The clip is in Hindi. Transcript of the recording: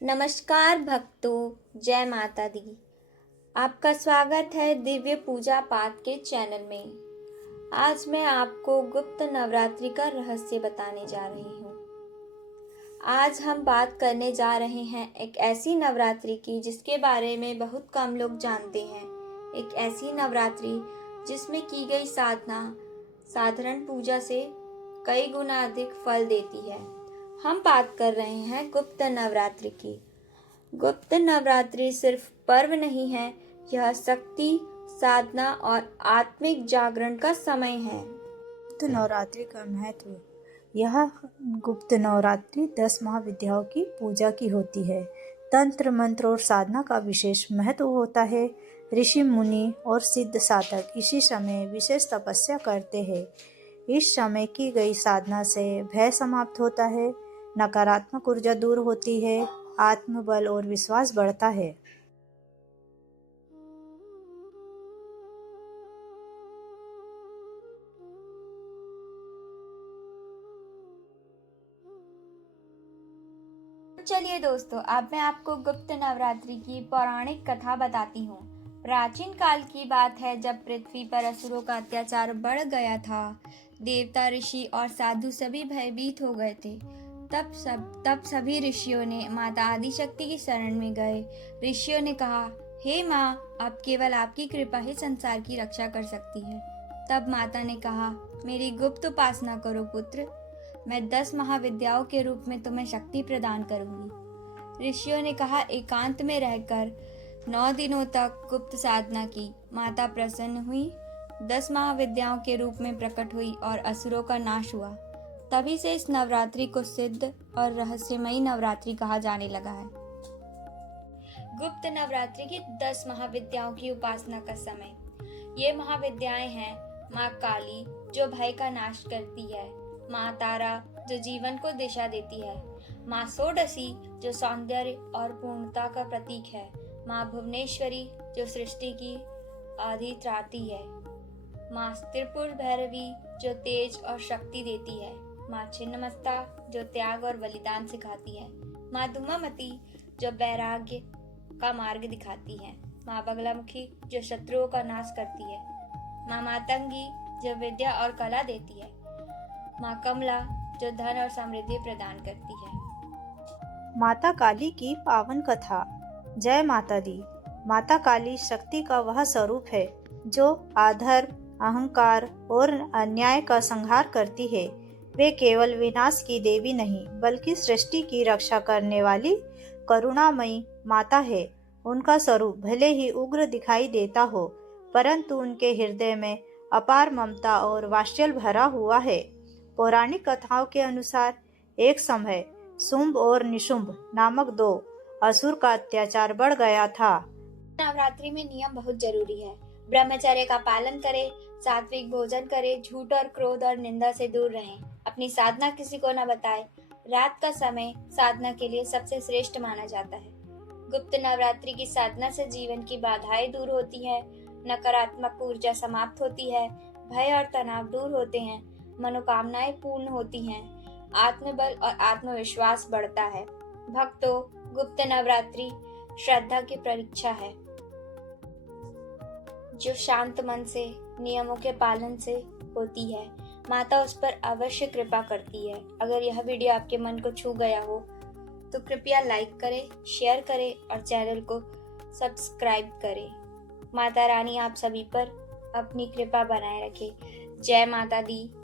नमस्कार भक्तों, जय माता दी। आपका स्वागत है दिव्य पूजा पाठ के चैनल में। आज मैं आपको गुप्त नवरात्रि का रहस्य बताने जा रही हूँ। आज हम बात करने जा रहे हैं एक ऐसी नवरात्रि की जिसके बारे में बहुत कम लोग जानते हैं। एक ऐसी नवरात्रि जिसमें की गई साधना साधारण पूजा से कई गुना अधिक फल देती है। हम बात कर रहे हैं गुप्त नवरात्रि की। गुप्त नवरात्रि सिर्फ पर्व नहीं है, यह शक्ति, साधना और आत्मिक जागरण का समय है। गुप्त नवरात्रि का महत्व। यह गुप्त नवरात्रि 10 महाविद्याओं की पूजा की होती है। तंत्र, मंत्र और साधना का विशेष महत्व होता है। ऋषि, मुनि और सिद्ध साधक इसी समय विशेष तपस्या करते हैं। इस समय की गई साधना से भय समाप्त होता है, नकारात्मक ऊर्जा दूर होती है, आत्मबल और विश्वास बढ़ता है। चलिए दोस्तों, अब मैं आपको गुप्त नवरात्रि की पौराणिक कथा बताती हूँ। प्राचीन काल की बात है, जब पृथ्वी पर असुरों का अत्याचार बढ़ गया था। देवता, ऋषि और साधु सभी भयभीत हो गए थे। तब सभी ऋषियों ने माता आदिशक्ति की शरण में गए। ऋषियों ने कहा, हे माँ, अब केवल आपकी कृपा ही संसार की रक्षा कर सकती है। तब माता ने कहा, मेरी गुप्त उपासना करो पुत्र, मैं 10 महाविद्याओं के रूप में तुम्हें शक्ति प्रदान करूंगी। ऋषियों ने कहा, एकांत में रहकर 9 दिनों तक गुप्त साधना की। माता प्रसन्न हुई, 10 महाविद्याओं के रूप में प्रकट हुई और असुरों का नाश हुआ। तभी से इस नवरात्रि को सिद्ध और रहस्यमयी नवरात्रि कहा जाने लगा है। गुप्त नवरात्रि की 10 महाविद्याओं की उपासना का समय। ये महाविद्याएं हैं माँ काली, जो भय का नाश करती है, माँ तारा, जो जीवन को दिशा देती है, माँ षोडशी, जो सौंदर्य और पूर्णता का प्रतीक है, माँ भुवनेश्वरी, जो सृष्टि की अधिष्ठात्री है, माँ त्रिपुर भैरवी, जो तेज और शक्ति देती है, माँ छिन्नमस्ता, जो त्याग और बलिदान सिखाती है, माँ धूमावती, जो वैराग्य का मार्ग दिखाती है, माँ बगलामुखी, जो शत्रुओं का नाश करती है, माँ मातंगी, जो विद्या और कला देती है, माँ कमला, जो धन और समृद्धि प्रदान करती है। माता काली की पावन कथा। जय माता दी। माता काली शक्ति का वह स्वरूप है जो अधर्म, अहंकार और अन्याय का संहार करती है। वे केवल विनाश की देवी नहीं, बल्कि सृष्टि की रक्षा करने वाली करुणामयी माता है। उनका स्वरूप भले ही उग्र दिखाई देता हो, परंतु उनके हृदय में अपार ममता और वात्सल्य भरा हुआ है। पौराणिक कथाओं के अनुसार एक समय शुंभ और निशुंभ नामक 2 असुर का अत्याचार बढ़ गया था। नवरात्रि में नियम बहुत जरूरी है। ब्रह्मचर्य का पालन करें, सात्विक भोजन करें, झूठ और क्रोध और निंदा से दूर रहें, अपनी साधना किसी को न बताएं। रात का समय साधना के लिए सबसे श्रेष्ठ माना जाता है। गुप्त नवरात्रि की साधना से जीवन की बाधाएं दूर होती है, नकारात्मक ऊर्जा समाप्त होती है, भय और तनाव दूर होते हैं, मनोकामनाएं पूर्ण होती हैं, आत्मबल और आत्मविश्वास बढ़ता है। भक्तों, गुप्त नवरात्रि श्रद्धा की परीक्षा है, जो शांत मन से, नियमों के पालन से होती है। माता उस पर अवश्य कृपा करती है। अगर यह वीडियो आपके मन को छू गया हो तो कृपया लाइक करें, शेयर करें और चैनल को सब्सक्राइब करें। माता रानी आप सभी पर अपनी कृपा बनाए रखे। जय माता दी।